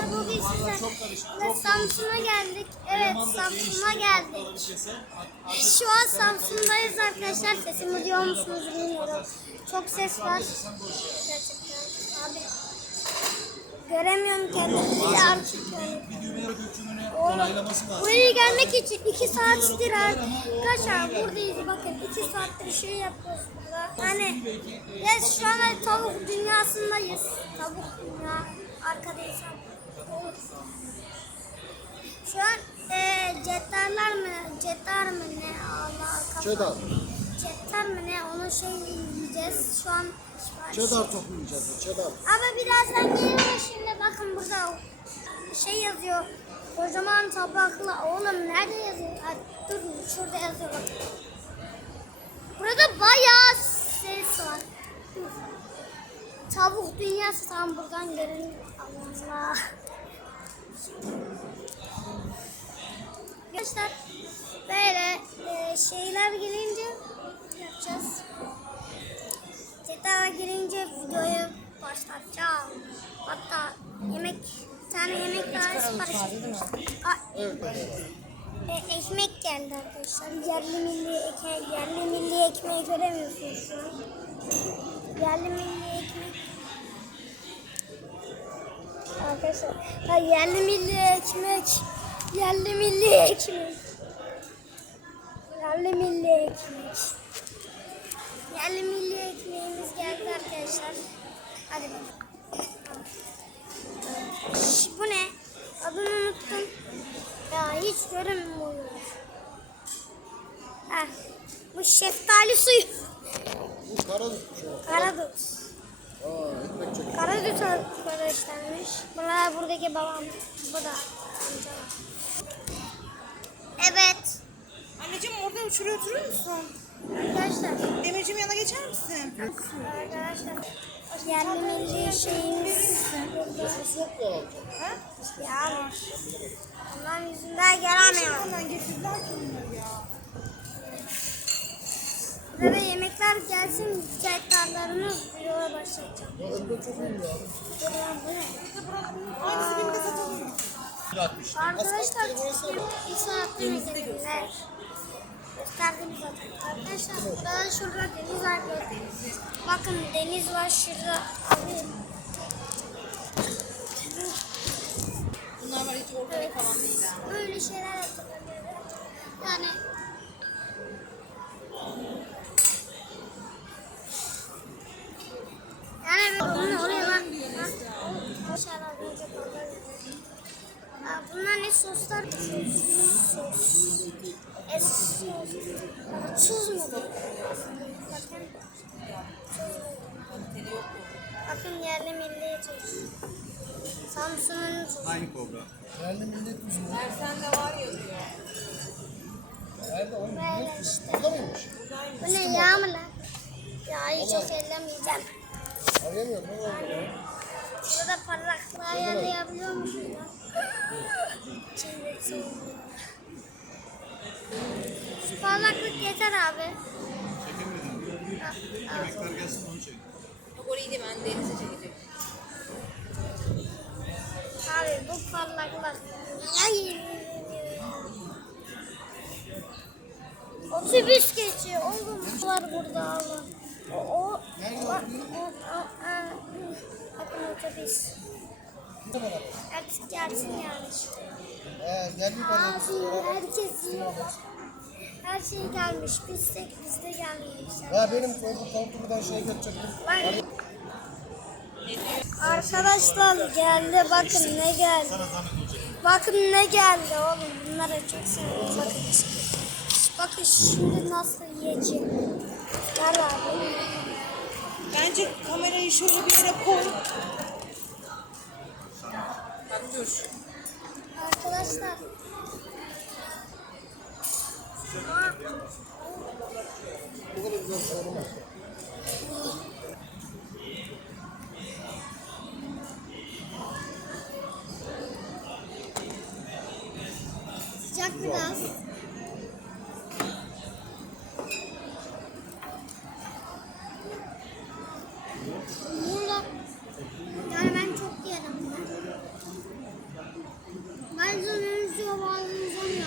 arkadaşlar bugün size Samsun'a geldik. Evet Samsun'a geldik. Şu an Samsun'dayız arkadaşlar. Sesimi duyuyor musunuz bilmiyorum. Çok ses var. Gerçekten. Abi göremiyorum kendimi artık. buraya gelmek için iki saattir arkadaşlar buradayız bakın iki saattir şey yapıyoruz burada. Hani biz şu an tavuk dünyasındayız. Tavuk dünya arkadayız. Şu an e, jettarlar mı? Jettar mı ne? Allah. Çedar. Jettar mı ne? Onu şey yiyeceğiz. Şu an sipariş- Çedar toplayacağız. Çedar. ama birazdan geliyor şimdi bakın burada şey yazıyor. Kocaman tabakla oğlum nerede yazıyor? Ha, dur şurada yazıyor bak. Burada bayağı ses var. Tavuk dünyası tam buradan görünüyor. Allah. Arkadaşlar böyle e, şeyler gelince yapacağız. Cetava girince videoyu başlatacağım. Hatta yemek, tane yemek daha sipariş Aa, e, ekmek geldi arkadaşlar. Yerli milli ekmek, yerli milli ekmeği göremiyorsunuz şu an. Yerli milli ekmek. Arkadaşlar, ha, yerli milli ekmek, yerli milli ekmek. Yerli milli ekmek. Yerli milli ekmeğimiz geldi arkadaşlar. Hadi bakalım. Şş, bu ne? Adını unuttum. Ya hiç görünmüyor. Ha, bu şeftali suyu. Bu karadut an. Karadut. Aa Karadut arkadaşlarmış. Bunlar buradaki babam. Bu da amcam. Evet. Anneciğim orada şuraya oturur musun? Arkadaşlar. Demirciğim yanına geçer misin? Arkadaşlar. Yerli milli şeyimiz. Ha? Ya onların yüzünden gelemiyorum. Hemen getirdiler ki bunları ya. Burada da yemekler gelsin. Cettarlarımız yola. Ya ekmek çok iyi ya. Aynısı benim de satalım? Arkadaşlar bir saattir izlediler. Gösterdim zaten. Arkadaşlar burada şurada deniz var. gördünüz. Bakın deniz var şurada. Bunlar var hiç organik falan değil. Böyle şeyler. Yani yani yerli milli tuz. Samsun'un tuzu. Aynı kobra. Yerli millet tuzu mu? Ersen de var ya diyor. Nerede oğlum? Böyle işte. Burada mıymış? Bu ne yağ mı lan? Yağı çok ellemeyeceğim. Arayamıyorum. Ne oldu ya? Burada parlaklığı ayarlayabiliyor musun lan? Parlaklık yeter abi. Çekemedim. Ha, ha, Yemekler gelsin onu çek. Bak orayı değil ben denize çekeceğim. Parlaklık. Ay. Otobüs geçiyor. Oğlum var burada Allah. O, o, bak, o, o, a, bakın otobüs. Artık gelsin yani. Ee, Abi balık. herkes yiyor. Her şey gelmiş. Biz tek biz de gelmemişler. Ya benim bu kontrolden şey geçecektim. Bak. Arkadaşlar geldi bakın ne geldi. Bakın ne geldi oğlum bunları çok seviyorum bakın. Bakın şimdi nasıl yiyeceğim. Ver abi. Bence kamerayı şöyle bir yere koy. Bak dur. Arkadaşlar. Bu kadar güzel sorulmaz. Burada yani ben çok yerim. Bazen özlüyor bazen üzülmüyor.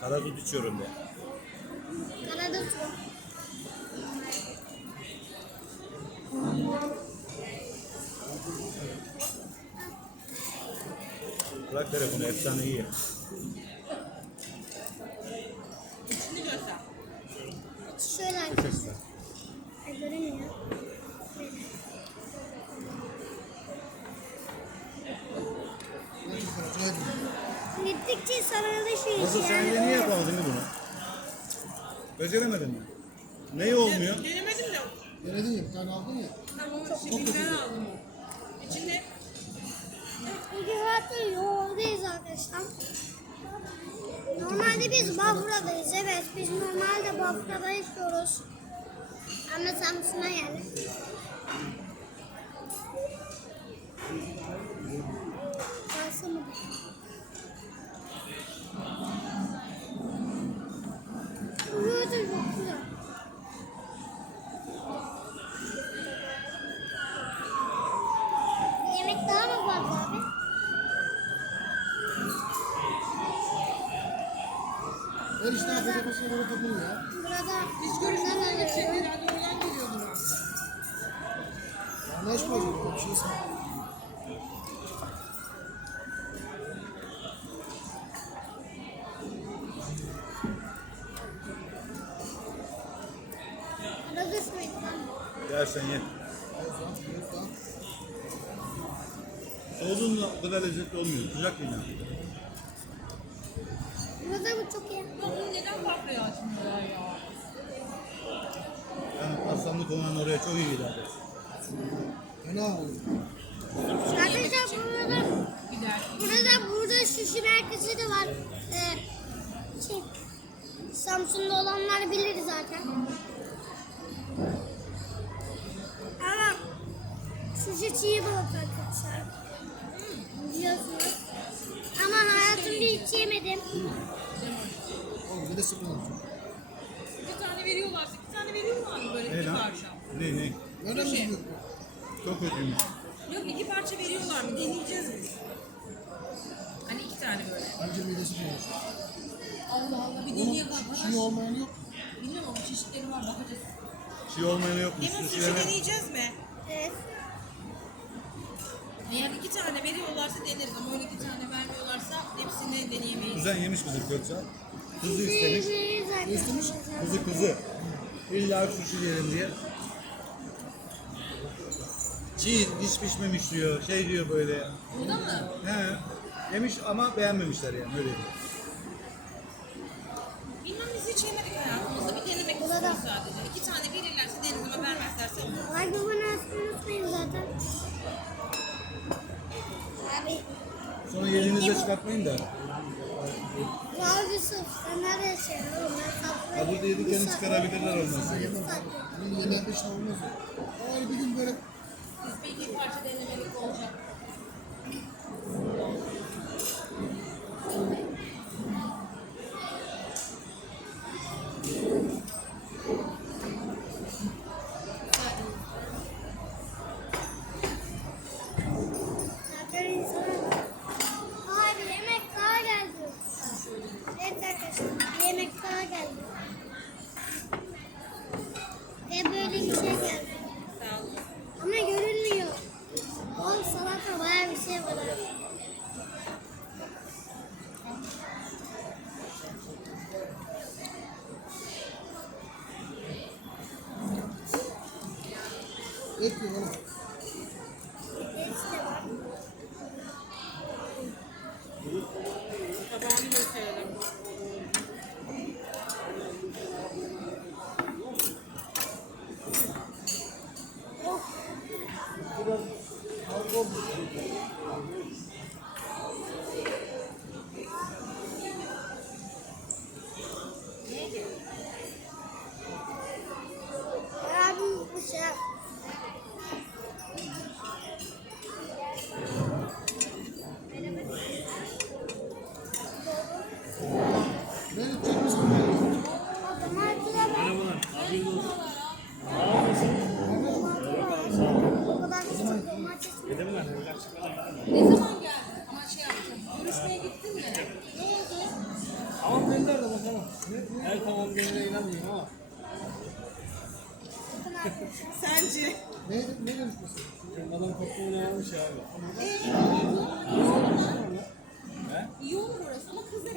Kara dut içiyorum de. Kara dut. Bırak telefonu efsane iyi. Ne acayip. Gittikçe sarılışıyor. Nasıl sen de niye yapamadın ki bunu? Beceremedin mi? Neyi olmuyor? Denemedim de. Denedin ya, bir tane aldın ya. Tamam, şimdi ben aldım o. İçinde Bugün hatta yoldayız arkadaşlar. Normalde biz Bafra'dayız. Evet biz normalde Bafra'da yaşıyoruz. Ama Samsun'a geldik. Burası da çok güzel. Yemek daha mı var abi? Ver işte takılıyor ya. Burada biz görüşmeden geliyordur. Anlaşma acaba, bir şey sanki. Burada düşmeyin lan. Gel sen ye. Soğuduğunda o kadar lezzetli olmuyor. Sıcak yine. Burada bu çok iyi. Ya bunu neden farklıya açmıyorlar ya? Ben Aslanlı Konağı'nın oraya çok iyi giderdi. Fena oluyor. Arkadaşlar burada, Gider. burada, burada şişi merkezi de var. Ee, şey, Samsun'da olanlar bilir zaten. Ama şişi çiğ balık arkadaşlar. Biliyorsunuz. Ama hayatımda hiç yemedim. Oğlum bir de sıkıntı. Bir tane veriyorlarsa iki tane veriyorlar mı böyle Ne iki lan? parça? Ne ne? Nereden biliyor Çok kötüymüş. Yok iki parça veriyorlar mı? Deneyeceğiz biz. Çiğ olmayan yok. Bilmiyorum ama çeşitleri var bakacağız. Çiğ olmayanı yokmuş. Limon sushi Sushi'lerine deneyeceğiz mi? Evet. Eğer iki tane veriyorlarsa deneriz ama öyle iki tane vermiyorlarsa hepsini deneyemeyiz. kuzen yemiş bizim Köksal. Kuzu istemiş. İstemiş? Kuzu kuzu. İlla sushi yiyelim diye. Çiğ, hiç pişmemiş diyor. Şey diyor böyle. Bu da mı? He. Yemiş ama beğenmemişler yani öyle diyor. Vermezlerse Ay babana unutmayın zaten. Abi. Sonra yediğinizde çıkartmayın da. Ya Yusuf sen nerede yaşıyorsun oğlum? Ben Ha burada yediklerini çıkarabilirler olmazsa. Bunun yemeğe peşin olmaz. Ay bir gün böyle biz bir iki parça denemelik olacak. 你走。ha. Sence? Ne, ne demiş bu sen? Adam kapımı ne almış abi? Ee? İyi olur orası ama kız da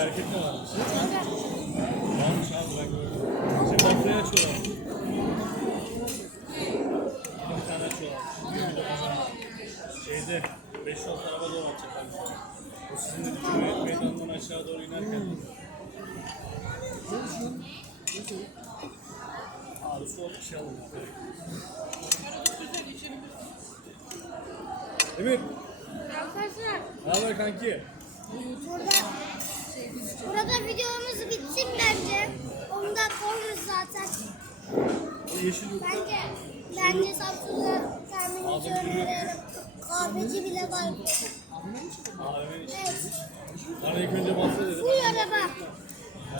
Erkek de varmış. Varmış abi bak böyle. Şimdi haftaya açıyorlar. Bir tane açıyorlar. Şeyde 5-6 araba doğru atacaklar. O sizin de meydandan aşağı doğru inerken. Nasıl? Abi şey. Emir, Arkadaşlar ne haber kanki? burada burada videomuz bitsin bence. 10 dakika olmuş zaten. O yeşil Bence bence Samsun'da terminatör verelim. Kahveci bile var. İçinde. Evet. Bana ilk önce bahsedelim.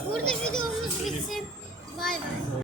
Burada videomuz bitsin. Bay bay.